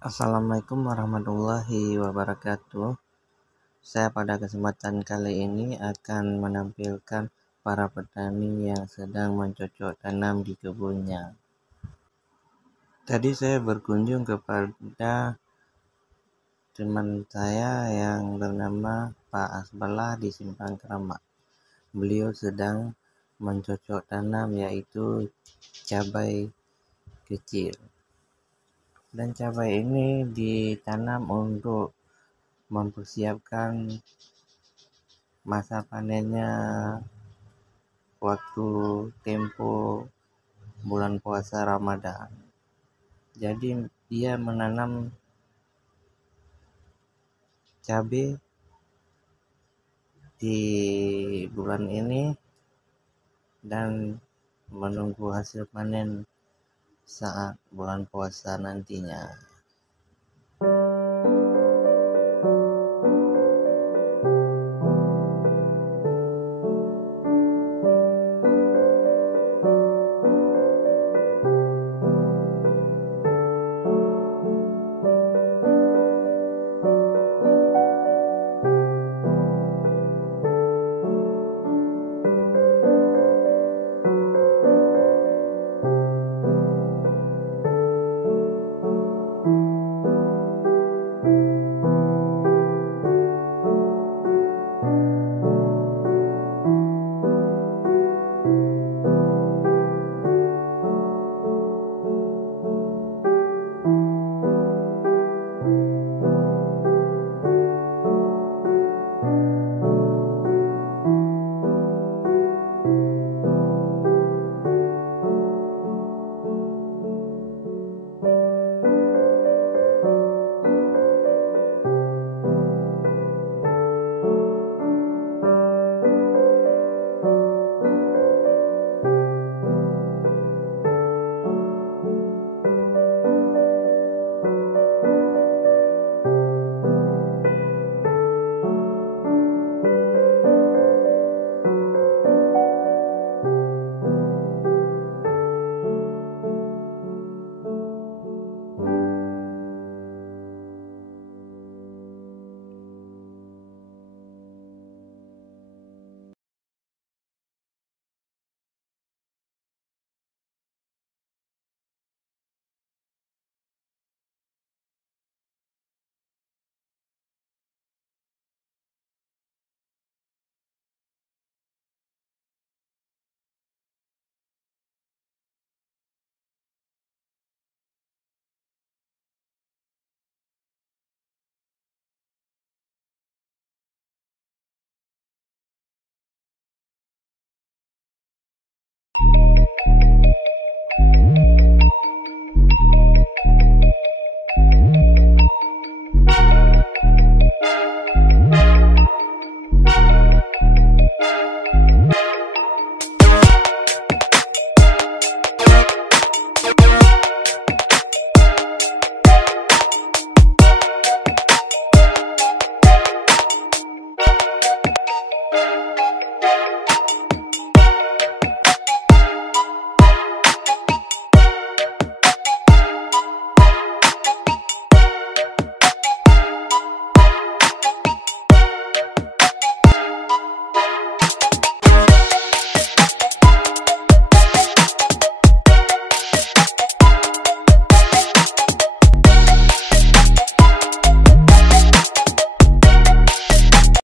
Assalamualaikum warahmatullahi wabarakatuh. Saya pada kesempatan kali ini akan menampilkan para petani yang sedang mencocok tanam di kebunnya. Tadi saya berkunjung kepada teman saya yang bernama Pak Asbalah di Simpang Keramat. Beliau sedang mencocok tanam yaitu cabai kecil. Dan cabai ini ditanam untuk mempersiapkan masa panennya waktu tempo bulan puasa Ramadan. Jadi dia menanam cabai di bulan ini dan menunggu hasil panen saat bulan puasa nantinya.